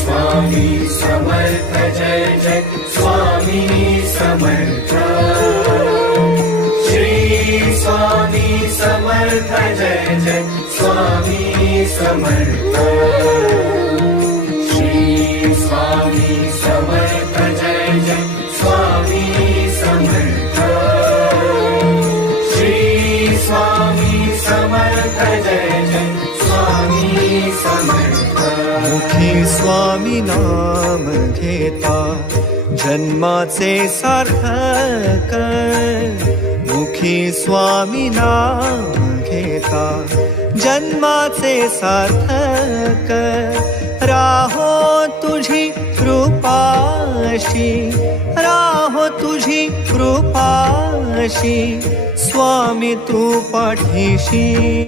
स्वामी समर्थ जय जय स्वामी समर्थ श्री स्वामी समर्थ जय जय स्वामी समर्थ श्री स्वामी समर्थ जय जय स्वामी समर्थ श्री स्वामी समर्थ जय जय स्वामी समर्थ मुखी स्वामी नाम घेता जन्माचे सार्थक मुखी स्वामी नाम घेता जन्माचे सार्थक राहो तुझी कृपाशी राहो तुझी कृपाशी स्वामी तू पाठीशी